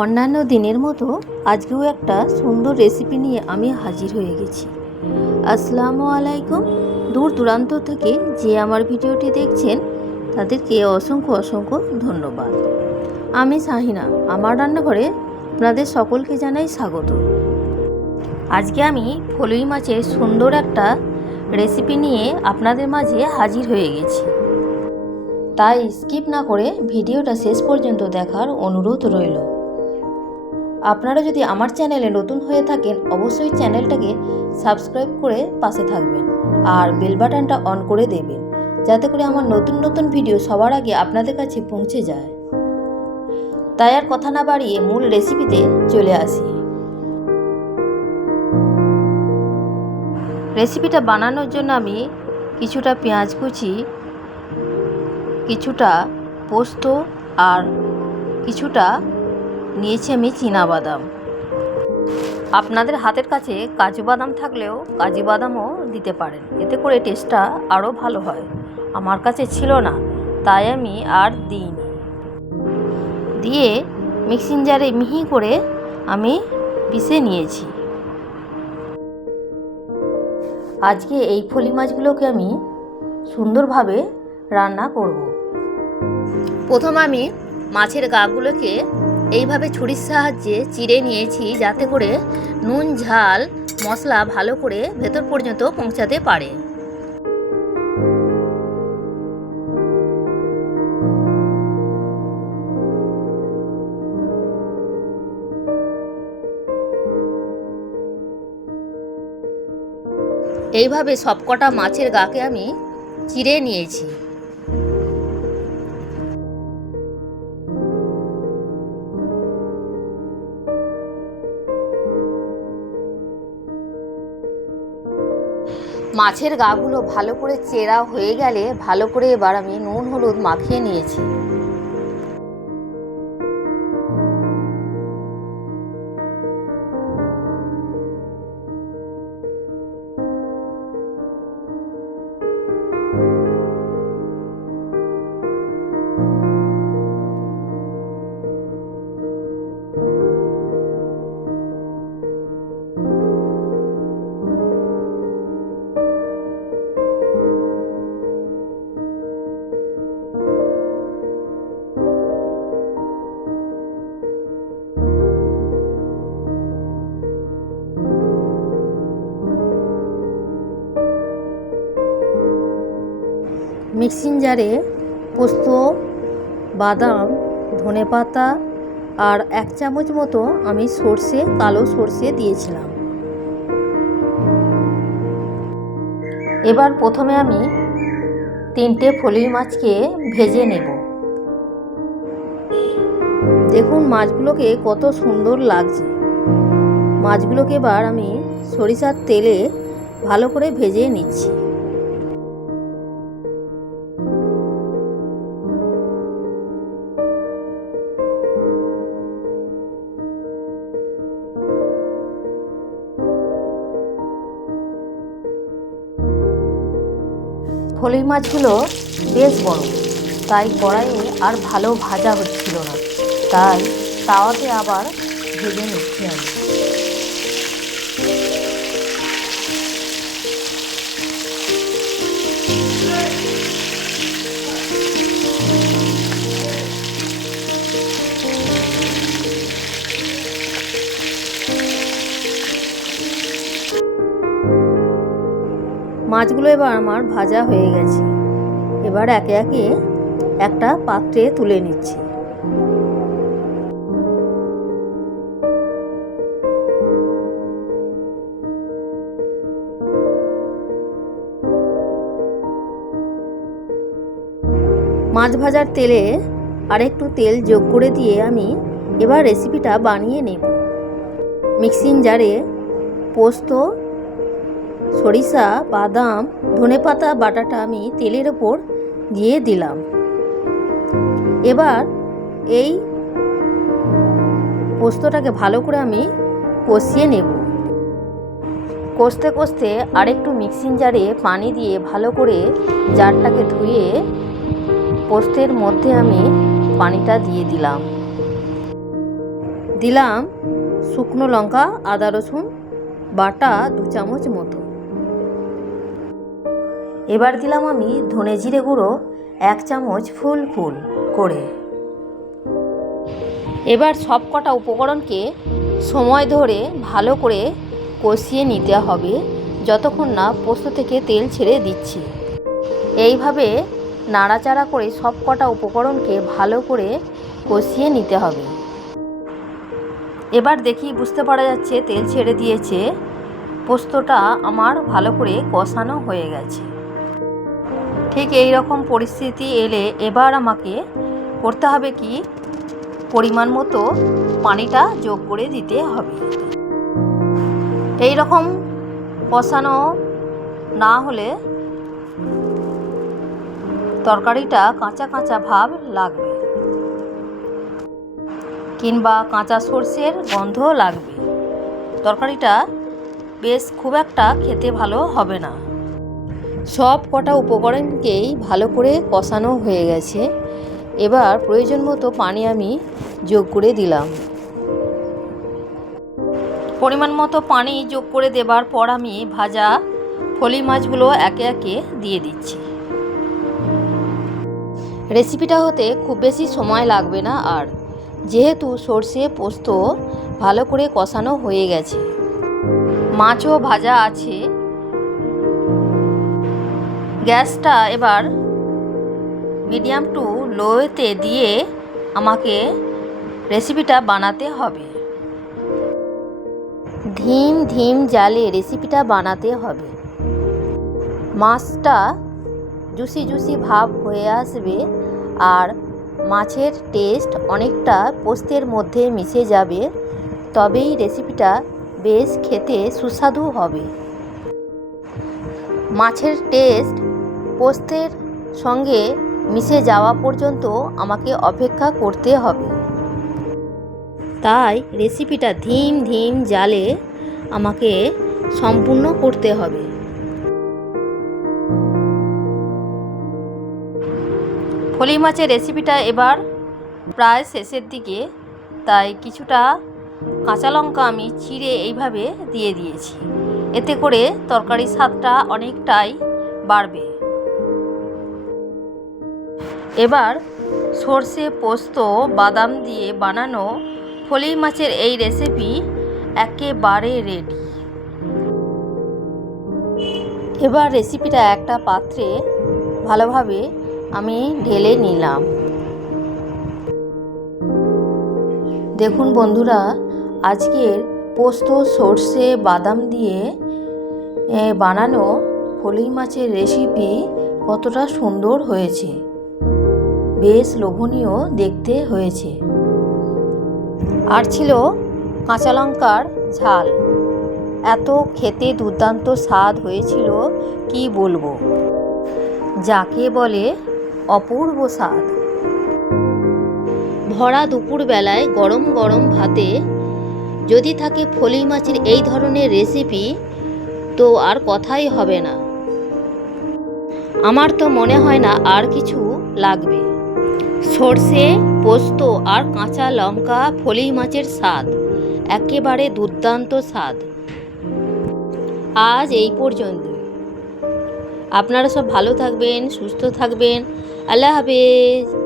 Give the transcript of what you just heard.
অন্যান্য দিনের মতো আজকেও একটা সুন্দর রেসিপি নিয়ে আমি হাজির হয়ে গেছি। আসসালামু আলাইকুম। দূর দূরান্ত থেকে যে আমার ভিডিওটি দেখছেন, তাদেরকে অসংখ্য অসংখ্য ধন্যবাদ। আমি শাহিনা আমার রান্নাঘরে আপনাদের সকলকে জানাই স্বাগত। আজকে আমি ফলুই মাছের সুন্দর একটা রেসিপি নিয়ে আপনাদের মাঝে হাজির হয়ে গেছি। তাই স্কিপ না করে ভিডিওটা শেষ পর্যন্ত দেখার অনুরোধ রইল। আপনারা যদি আমার চ্যানেলে নতুন হয়ে থাকেন, অবশ্যই চ্যানেলটাকে সাবস্ক্রাইব করে পাশে থাকবেন আর বেল বাটনটা অন করে দেবেন, যাতে করে আমার নতুন নতুন ভিডিও সবার আগে আপনাদের কাছে পৌঁছে যায়। তাই আর কথা না বাড়িয়ে মূল রেসিপিতে চলে আসি। রেসিপিটা বানানোর জন্য আমি কিছুটা পেঁয়াজ কুচি, কিছুটা পোস্ত আর কিছুটা নিয়েছি আমি বাদাম। আপনাদের হাতের কাছে কাজু বাদাম থাকলেও কাজু বাদামও দিতে পারেন। এতে করে টেস্টটা আরও ভালো হয়। আমার কাছে ছিল না, তাই আমি আর দিইনি। দিয়ে মিক্সিং জারে মিহি করে আমি পিষে নিয়েছি। আজকে এই ফলি মাছগুলোকে আমি সুন্দরভাবে রান্না করব। প্রথম আমি মাছের গাগুলোকে এইভাবে ছুরির সাহায্যে চিড়ে নিয়েছি যাতে করে নুন, ঝাল, মশলা ভালো করে ভেতর পর্যন্ত পৌঁছাতে পারে। এইভাবে সবকটা মাছের গাকে আমি চিড়ে নিয়েছি। মাছের গাগুলো ভালো করে চেরা হয়ে গেলে ভালো করে এবার আমি নুন, হলুদ মাখিয়ে নিয়েছি। মিক্সিং জারে পোস্ত, বাদাম ধনে পাতা আর এক চামচ মতো আমি সর্ষে, কালো সর্ষে দিয়েছিলাম। এবার প্রথমে আমি তিনটে ফলি মাছকে ভেজে নেব। দেখুন মাছগুলোকে কত সুন্দর লাগছে। মাছগুলোকে এবার আমি সরিষার তেলে ভালো করে ভেজে নিচ্ছি। ফলি মাছগুলো বেশ বড়। তাই কড়াইয়ে আর ভালো ভাজা হচ্ছিল না। তাই তাওয়াতে আবার ভেজে নিচ্ছি আমি। মাছগুলো এবার আমার ভাজা হয়ে গেছে। এবার একে একে একটা পাত্রে তুলে নিচ্ছি। মাছ ভাজার তেলে আরেকটু তেল যোগ করে দিয়ে আমি এবার রেসিপিটা বানিয়ে নেব। মিক্সিং জারে পোস্ত সরিষা, বাদাম, ধনেপাতা, বাটাটা আমি তেলের ওপর দিয়ে দিলাম। এবার এই পোস্তটাকে ভালো করে আমি কষিয়ে নেব। কষতে কষতে আরেকটু মিক্সিং জারে পানি দিয়ে ভালো করে জারটাকে ধুয়ে পোস্তের মধ্যে আমি পানিটা দিয়ে দিলাম। দিলাম শুকনো লঙ্কা, আদা রসুন, বাটা দু চামচ মতো। এবার দিলাম আমি ধনে জিরে গুঁড়ো, এক চামচ ফুল ফুল করে। এবার সব কটা উপকরণকে সময় ধরে ভালো করে কষিয়ে নিতে হবে, যতক্ষণ না পোস্ত থেকে তেল ছেড়ে দিচ্ছি। এইভাবে নাড়াচাড়া করে সব কটা উপকরণকে ভালো করে কষিয়ে নিতে হবে। এবার দেখি বুঝতে পারা যাচ্ছে তেল ছেড়ে দিয়েছে, পোস্তটা আমার ভালো করে কষানো হয়ে গেছে। ঠিক এই রকম পরিস্থিতি এলে এবার আমাকে করতে হবে কি? পরিমাণ মতো পানিটা যোগ করে দিতে হবে। এই রকম কষানো না হলে তরকারিটা কাঁচা কাঁচা ভাব লাগবে। কিংবা কাঁচা সর্ষের গন্ধ লাগবে। তরকারিটা বেশ খুব একটা খেতে ভালো হবে না। সব কটা উপকরণকেই ভালো করে কষানো হয়ে গেছে। এবার প্রয়োজন মতো পানি আমি যোগ করে দিলাম। পরিমাণ মতো পানি যোগ করে দেবার পর আমি ভাজা ফলি মাছগুলো একে একে দিয়ে দিচ্ছি। রেসিপিটা হতে খুব বেশি সময় লাগবে না আর, যেহেতু সর্ষে পোস্ত ভালো করে কষানো হয়ে গেছে। মাছও ভাজা আছে। গ্যাসটা এবার মিডিয়াম টু লোতে দিয়ে আমাকে রেসিপিটা বানাতে হবে। ধিম ধিম জালে রেসিপিটা বানাতে হবে। মাছটা জুসি জুসি ভাব হয়ে আসবে আর মাছের টেস্ট অনেকটা পোস্তের মধ্যে মিশে যাবে, তবেই রেসিপিটা বেশ খেতে সুস্বাদু হবে। মাছের টেস্ট পোস্তের সঙ্গে মিশে যাওয়া পর্যন্ত আমাকে অপেক্ষা করতে হবে। তাই রেসিপিটা ধিম ধিম জালে আমাকে সম্পূর্ণ করতে হবে। ফলি মাছের রেসিপিটা এবার প্রায় শেষের দিকে, তাই কিছুটা কাঁচা লঙ্কা আমি চিড়ে এইভাবে দিয়ে দিয়েছি। এতে করে তরকারির স্বাদটা অনেকটাই বাড়বে। এবার সর্ষে, পোস্ত, বাদাম দিয়ে বানানো ফলি মাছের এই রেসিপি একেবারে রেডি এবার রেসিপিটা একটা পাত্রে ভালোভাবে আমি ঢেলে নিলাম। দেখুন বন্ধুরা, আজকের পোস্ত, সর্ষে, বাদাম দিয়ে বানানো ফলি মাছের রেসিপি কতটা সুন্দর হয়েছে। বেশ লোভনীয় দেখতে হয়েছে। আর ছিল কাঁচা লঙ্কার ঝাল। এত খেতে দুর্দান্ত স্বাদ হয়েছিল, কি বলব? যাকে বলে অপূর্ব স্বাদ। ভরা দুপুরবেলায় গরম গরম ভাতে যদি থাকে ফলি মাছের এই ধরনের রেসিপি, তো আর কথাই হবে না। আমার তো মনে হয় না আর কিছু লাগবে। সর্ষে, পোস্ত আর কাঁচা লঙ্কা ফলি মাছের স্বাদ। একেবারে দুর্দান্ত স্বাদ। আজ এই পর্যন্ত। আপনারা সব ভালো থাকবেন, সুস্থ থাকবেন। আল্লাহ হাফেজ।